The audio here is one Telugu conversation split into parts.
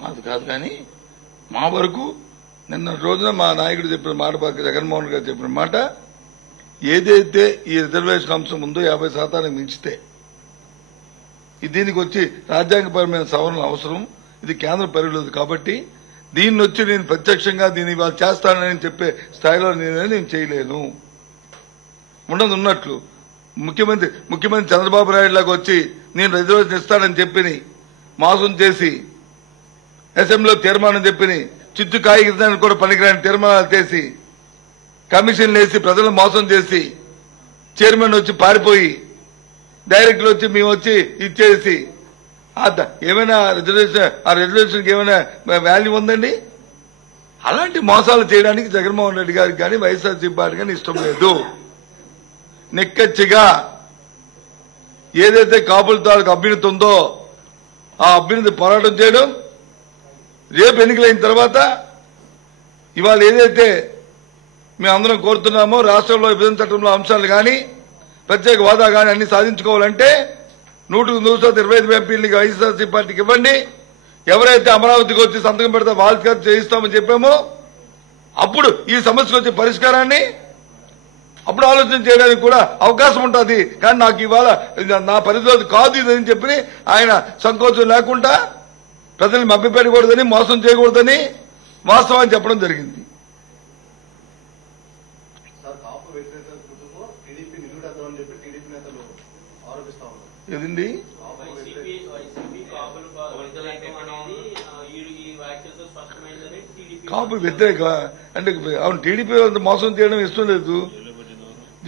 మాది కాదు కానీ మా వరకు నిన్న రోజున మా నాయకుడు చెప్పిన మాట జగన్మోహన్ గారు చెప్పిన మాట ఏదైతే ఈ రిజర్వేషన్ అంశం ఉందో యాభై శాతానికి మించితే దీనికి వచ్చి రాజ్యాంగపరమైన సవరణ అవసరం ఇది కేంద్ర పరిగణలేదు కాబట్టి దీన్ని వచ్చి నేను ప్రత్యక్షంగా దీన్ని వాళ్ళు చేస్తానని చెప్పే స్థాయిలో నేను నేను చేయలేను. ఉన్నది ఉన్నట్లు. ముఖ్యమంత్రి ముఖ్యమంత్రి చంద్రబాబు నాయుడు లాగా వచ్చి నేను రిజర్వేషన్ ఇస్తానని చెప్పిని మోసం చేసి అసెంబ్లీలో తీర్మానం చెప్పిని చిత్తు కాగితానికి కూడా పనికిరాని తీర్మానాలు చేసి కమిషన్లు వేసి ప్రజలను మోసం చేసి చైర్మన్ వచ్చి పారిపోయి డైరెక్టర్ వచ్చి మేము వచ్చి ఇచ్చేసి ఏమైనా రిజర్వేషన్ ఆ రిజర్వేషన్కి ఏమైనా వాల్యూ ఉందండి? అలాంటి మోసాలు చేయడానికి జగన్మోహన్ రెడ్డి గారికి కానీ వైఎస్ఆర్సీ పార్టీ కానీ ఇష్టం లేదు. నిక్కచ్చిగా ఏదైతే కాపుల తాలూకు అభ్యున్నతి ఉందో ఆ అభ్యున్నతి పోరాటం చేయడం రేపు ఎన్నికలైన తర్వాత ఇవాళ ఏదైతే మేమందరం కోరుతున్నామో రాష్ట్రంలో విభజన చట్టంలో అంశాలు కానీ ప్రత్యేక హోదా కానీ అన్ని సాధించుకోవాలంటే నూటికి నూరు శాతం ఇరవై ఐదు ఎంపీలకి వైఎస్ఆర్సీ పార్టీకి ఇవ్వండి. ఎవరైతే అమరావతికి వచ్చి సంతకం పెడితే వాళ్ళకి చేయిస్తామని చెప్పామో అప్పుడు ఈ సమస్యకు వచ్చే పరిష్కారాన్ని అప్పుడు ఆలోచన చేయడానికి కూడా అవకాశం ఉంటుంది. కానీ నాకు ఇవాళ నా పరిధిలో కాదు ఇది అని చెప్పి ఆయన సంకోచం లేకుండా ప్రజల్ని మభ్యపెట్టకూడదని మోసం చేయకూడదని వాస్తవాన్ని చెప్పడం జరిగింది. సార్ కాపు వ్యతిరేక కృతుకు టీడీపీ నిలువడేద్దామని చెప్పి టీడీపీ నేతలు ఆరోపిస్తా ఉన్నారు. ఏదండి? కాపు వ్యతిరేక అంటే అవును టీడీపీ మోసం చేయడం ఇష్టం లేదు.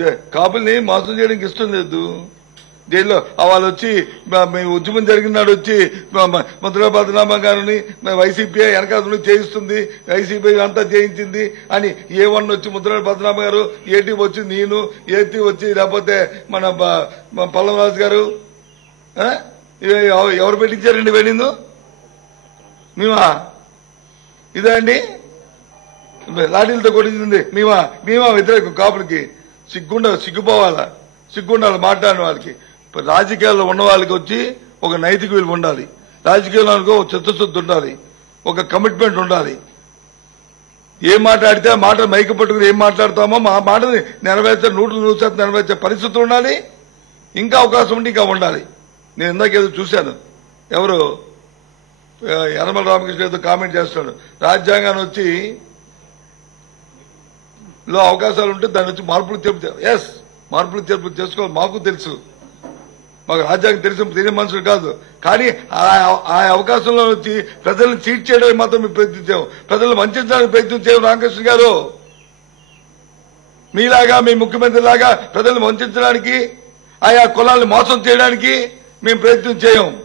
కాపుల్ని మోసం చేయడానికి ఇష్టం లేదు. జైల్లో వాళ్ళు వచ్చి మీ ఉద్యమం జరిగిన నాడు వచ్చి ముద్రా బదనామా గారిని వైసీపీ వెనకాల చేయిస్తుంది వైసీపీ అంతా చేయించింది అని ఏ వన్ వచ్చి ముద్రా బదనామా గారు ఏటీ వచ్చి నేను ఏటీ వచ్చి లేకపోతే మన బ- పల్లవరాజు గారు ఎవరు పెట్టించారండి వెళ్ళిందో మేమా? ఇదా అండి? లాఠీలతో కొట్టించింది. మేమా? మేమా వ్యతిరేకం కాపులకి. సిగ్గుండ సిగ్గుపోవాలా? సిగ్గుండాలి మాట్లాడిన వాళ్ళకి. రాజకీయాల్లో ఉన్న వాళ్ళకి వచ్చి ఒక నైతిక విలువ ఉండాలి. రాజకీయాల్లో అనుకో ఒక చిత్తశుద్ధి ఉండాలి. ఒక కమిట్మెంట్ ఉండాలి. ఏం మాట్లాడితే ఆ మాట మైక పట్టుకుని ఏం మాట్లాడతామో మా మాటని నెరవేర్చే నూట్లు నూరు శాతం నెరవేర్చే పరిస్థితి ఉండాలి. ఇంకా అవకాశం ఉంటే ఇంకా ఉండాలి. నేను ఇందాక ఏదో చూశాను. ఎవరు? యనమల రామకృష్ణ ఏదో కామెంట్ చేస్తాడు రాజ్యాంగాన్ని వచ్చి లో అవకాశాలు ఉంటే దాని వచ్చి మార్పులు తెలుపు ఎస్ మార్పులు తెలుపు చేసుకోవాలి. మాకు తెలుసు. మాకు రాజ్యాంగం తెలిసిన తెలియని మనుషులు కాదు. కానీ ఆ- ఆ అవకాశంలో వచ్చి ప్రజలను చీట్ చేయడానికి మాత్రం మేము ప్రయత్నించాము. ప్రజలను వంచడానికి ప్రయత్నం చేయం రామకృష్ణ గారు. మీలాగా మీ ముఖ్యమంత్రి లాగా ప్రజలను వంచడానికి ఆయా కులాలను మోసం చేయడానికి మేము ప్రయత్నం చేయం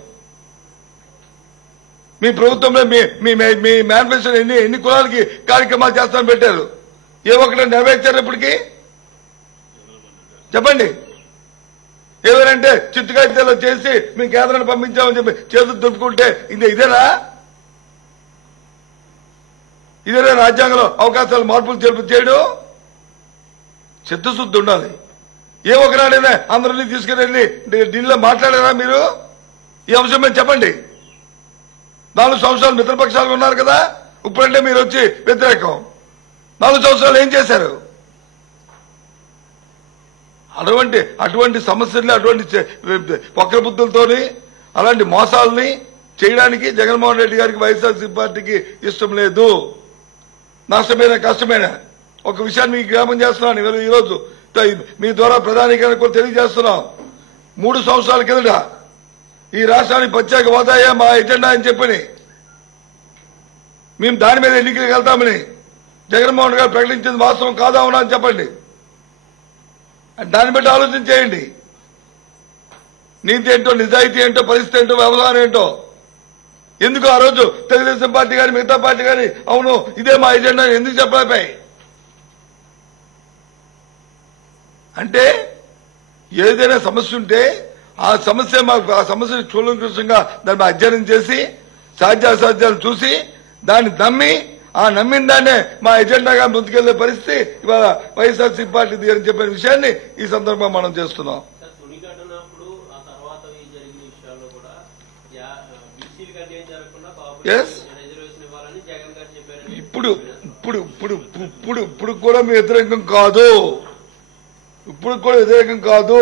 మీ ప్రభుత్వంలో మీ మీ మీ మేనిఫెస్టో ఎన్ని ఎన్ని కులాలకి కార్యక్రమాలు చేస్తామని పెట్టారు. ఏ ఒక్కటి నెరవేర్చారు ఇప్పటికి చెప్పండి. ఎవరంటే చిత్తుకాయితీలో చేసి మేము కేంద్రాన్ని పంపించామని చెప్పి చేతులు దుప్పుకుంటే ఇది ఇదేనా? ఇదేనా రాజ్యాంగంలో అవకాశాలు మార్పులు చేర్పు చేయడం? చిత్తశుద్ధి ఉండాలి. ఏ ఒకనాడైనా అందరినీ తీసుకుని ఢిల్లీలో మాట్లాడారా మీరు? ఈ అంశం మీద చెప్పండి. నాలుగు సంవత్సరాలు మిత్రపక్షాలు ఉన్నారు కదా? ఇప్పుడంటే మీరు వచ్చి వ్యతిరేకం. నాలుగు సంవత్సరాలు ఏం చేశారు? అటువంటి అటువంటి సమస్యల్ని అటువంటి చే- బుద్ధులతోని అలాంటి మోసాలని చేయడానికి జగన్మోహన్ రెడ్డి గారికి వైఎస్ఆర్సీ పార్టీకి ఇష్టం లేదు. నష్టమైన కష్టమైన. ఒక విషయాన్ని మీకు జ్ఞాపం చేస్తున్నాను ఇవాళ ఈరోజు మీ ద్వారా ప్రధాని గారికి కూడా తెలియజేస్తున్నాం. మూడు సంవత్సరాల కిందట ఈ రాష్ట్రానికి ప్రత్యేక హోదాయే మా ఎజెండా అని చెప్పని. మేము దాని మీద ఎన్నికలకు వెళ్తామని. జగన్మోహన్ గారు ప్రకటించింది వాస్తవం కాదా అవునా అని చెప్పండి. దాన్ని బట్టి ఆలోచన చేయండి. నీతి ఏంటో నిజాయితీ ఏంటో పరిస్థితి ఏంటో వ్యవధానం ఏంటో. ఎందుకు ఆ రోజు తెలుగుదేశం పార్టీ కానీ మిగతా పార్టీ కానీ అవును ఇదే మా ఎజెండా ఎందుకు చెప్పలేపాయి అంటే ఏదైనా సమస్య ఉంటే ఆ సమస్య మాకు ఆ సమస్యను చూలంకృష్ణంగా దాన్ని అధ్యయనం చేసి సాధ్యాసాధ్యాలు చూసి దాన్ని నమ్మి ఆ నమ్మిన దాన్నే మా ఎజెండాగా ముందుకెళ్ళే పరిస్థితి ఇవాళ వైఎస్ఆర్సీ పార్టీ అని చెప్పిన విషయాన్ని ఈ సందర్భంగా మనం చేస్తున్నాం. చెప్పారని ఇప్పుడు ఇప్పుడు ఇప్పుడు ఇప్పుడు ఇప్పుడు కూడా మీ వ్యతిరేకం కాదు. ఇప్పుడు కూడా వ్యతిరేకం కాదు.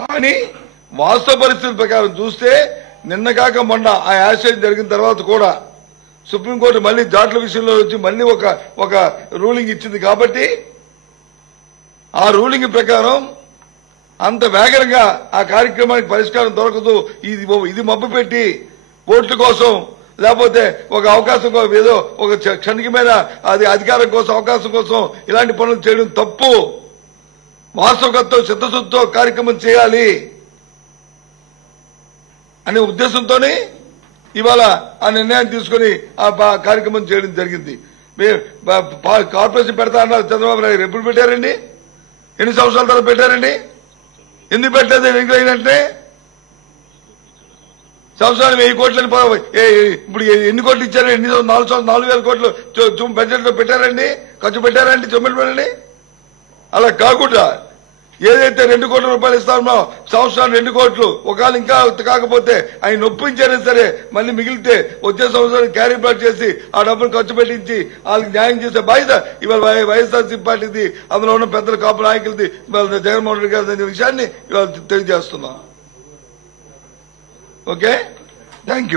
కానీ వాస్తవ పరిస్థితుల ప్రకారం చూస్తే నిన్న కాక మొన్న ఆ యాక్సిడెంట్ జరిగిన తర్వాత కూడా సుప్రీంకోర్టు మళ్ళీ జాట్ల విషయంలో వచ్చి మళ్ళీ ఒక ఒక రూలింగ్ ఇచ్చింది కాబట్టి ఆ రూలింగ్ ప్రకారం అంత వేగంగా ఆ కార్యక్రమానికి పరిష్కారం దొరకదు. ఇది ఇది మబ్బు పెట్టి ఓట్ల కోసం లేకపోతే ఒక అవకాశం ఏదో ఒక క్ష- క్షణికమైన అది అధికారం కోసం అవకాశం కోసం ఇలాంటి పనులు చేయడం తప్పు. వాస్తవకతో చిత్తశుద్ధితో కార్యక్రమం చేయాలి అనే ఉద్దేశంతోనే ఇవాళ ఆ నిర్ణయాన్ని తీసుకుని ఆ కార్యక్రమం చేయడం జరిగింది. కార్పొరేషన్ పెడతా అన్నారు చంద్రబాబు నాయుడు. ఎప్పుడు పెట్టారండి? ఎన్ని సంవత్సరాల తర్వాత పెట్టారండి? ఎందుకు పెట్టలేదు ఎందుకంటే సంవత్సరాలు వెయ్యి కోట్లని ఇప్పుడు ఎన్ని కోట్లు ఇచ్చారు? ఎన్ని నాలుగు నాలుగు వేల కోట్లు చు- బడ్జెట్లో పెట్టారండి? ఖర్చు పెట్టారండి? చొమ్మిడి అలా కాకుండా ఏదైతే రెండు కోట్ల రూపాయలు ఇస్తామో సంవత్సరం రెండు కోట్లు ఒకవేళ ఇంకా కాకపోతే ఆయన నొప్పించారే సరే మళ్ళీ మిగిలితే వచ్చే సంవత్సరం క్యారీ ప్లాట్ చేసి ఆ డబ్బులు ఖర్చు పెట్టించి వాళ్ళకి న్యాయం చేసే బాధ్యత ఇవాళ వైఎస్ఆర్సీ పార్టీది అందులో ఉన్న పెద్దల కాపు నాయకులది ఇవాళ జగన్మోహన్ రెడ్డి గారి అనే విషయాన్ని ఇవాళ తెలియజేస్తున్నాం. ఓకే? థ్యాంక్